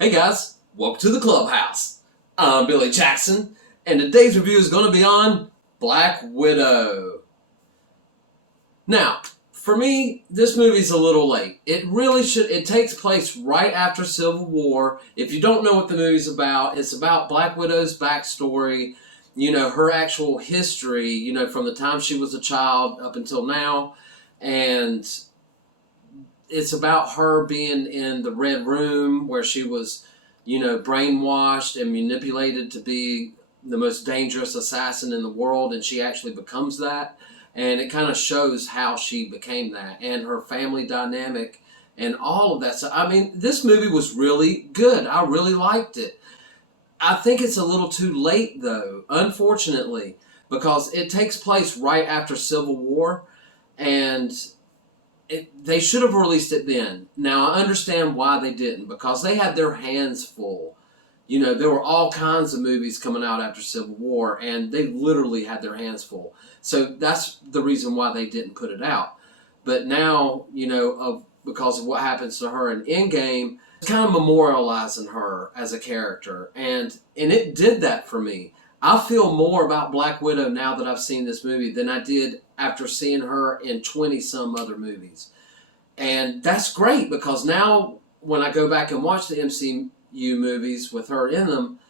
Hey guys, welcome to the clubhouse. I'm Billy Jackson, and today's review is going to be on Black Widow. Now, for me, this movie's a little late. It takes place right after Civil War. If you don't know what the movie's about, it's about Black Widow's backstory, her actual history, from the time she was a child up until now, and it's about her being in the Red Room where she was, brainwashed and manipulated to be the most dangerous assassin in the world, and she actually becomes that. And it kind of shows how she became that and her family dynamic and all of that. So, I mean, this movie was really good. I really liked it. I think it's a little too late, though, unfortunately, because it takes place right after Civil War, and they should have released it then. Now, I understand why they didn't, because they had their hands full. There were all kinds of movies coming out after Civil War, and they literally had their hands full. So that's the reason why they didn't put it out. But now, because of what happens to her in Endgame, it's kind of memorializing her as a character. And it did that for me. I feel more about Black Widow now that I've seen this movie than I did after seeing her in 20-some other movies. And that's great, because now when I go back and watch the MCU movies with her in them,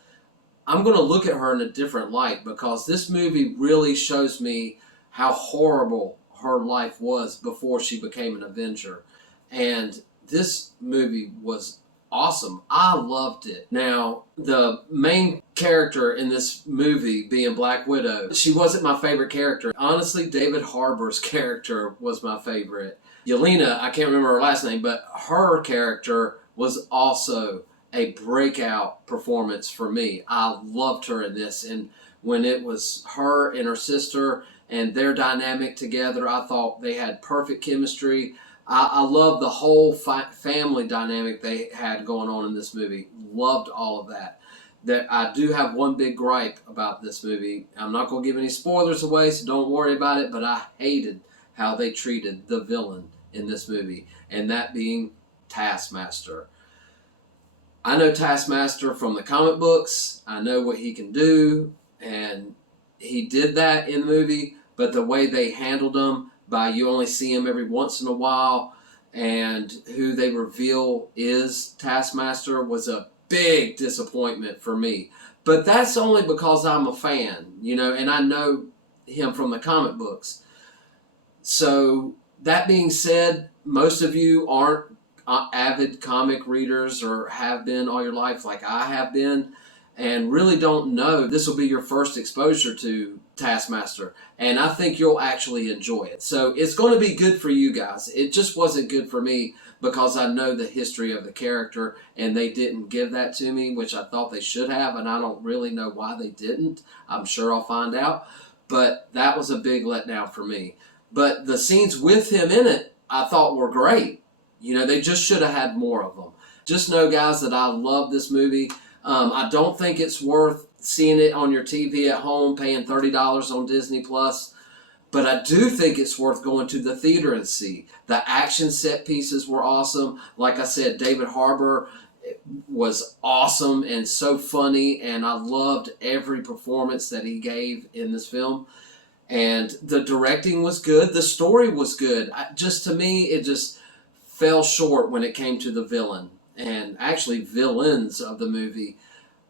I'm going to look at her in a different light, because this movie really shows me how horrible her life was before she became an Avenger. And this movie was awesome. I loved it. Now, the main character in this movie being Black Widow, she wasn't my favorite character. Honestly, David Harbour's character was my favorite. Yelena, I can't remember her last name, but her character was also a breakout performance for me. I loved her in this, and when it was her and her sister and their dynamic together, I thought they had perfect chemistry. I love the whole family dynamic they had going on in this movie. Loved all of that. I do have one big gripe about this movie. I'm not going to give any spoilers away, so don't worry about it, but I hated how they treated the villain in this movie, and that being Taskmaster. I know Taskmaster from the comic books. I know what he can do, and he did that in the movie, but the way they handled him, by you only see him every once in a while, and who they reveal is Taskmaster, was a big disappointment for me. But that's only because I'm a fan, and I know him from the comic books. So, that being said, most of you aren't avid comic readers or have been all your life like I have been, and really don't know. This will be your first exposure to Taskmaster, and I think you'll actually enjoy it. So it's going to be good for you guys. It just wasn't good for me because I know the history of the character, and they didn't give that to me, which I thought they should have, and I don't really know why they didn't. I'm sure I'll find out, but that was a big letdown for me. But the scenes with him in it, I thought were great. They just should have had more of them. Just know, guys, that I love this movie. I don't think it's worth seeing it on your TV at home, paying $30 on Disney Plus. But I do think it's worth going to the theater and see. The action set pieces were awesome. Like I said, David Harbour was awesome and so funny, and I loved every performance that he gave in this film. And the directing was good. The story was good. To me, it just fell short when it came to the villain. And actually, villains of the movie,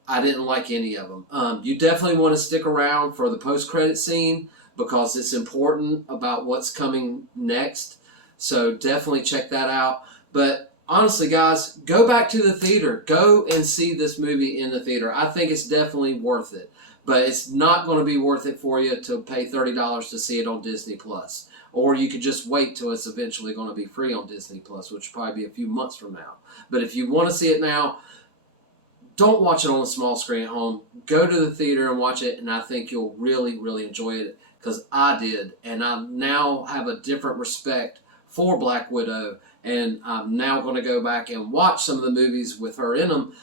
I didn't like any of them. You definitely want to stick around for the post-credit scene, because it's important about what's coming next. So definitely check that out. But honestly, guys, go back to the theater. Go and see this movie in the theater. I think it's definitely worth it. But it's not going to be worth it for you to pay $30 to see it on Disney Plus. Or you could just wait till it's eventually going to be free on Disney Plus, which will probably be a few months from now. But if you want to see it now, don't watch it on a small screen at home. Go to the theater and watch it, and I think you'll really, really enjoy it, because I did. And I now have a different respect for Black Widow, and I'm now going to go back and watch some of the movies with her in them,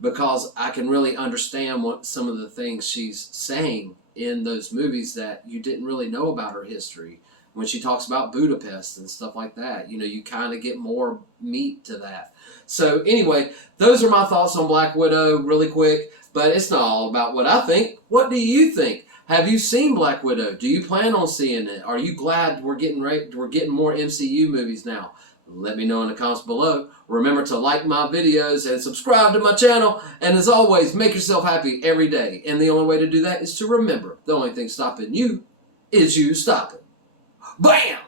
because I can really understand what some of the things she's saying in those movies that you didn't really know about her history. when she talks about Budapest and stuff like that. You know, you kind of get more meat to that. So anyway, those are my thoughts on Black Widow really quick, but it's not all about what I think. What do you think? Have you seen Black Widow? Do you plan on seeing it? Are you glad we're getting more MCU movies now? Let me know in the comments below. Remember to like my videos and subscribe to my channel. And as always, make yourself happy every day. And the only way to do that is to remember the only thing stopping you is you stopping. Bam!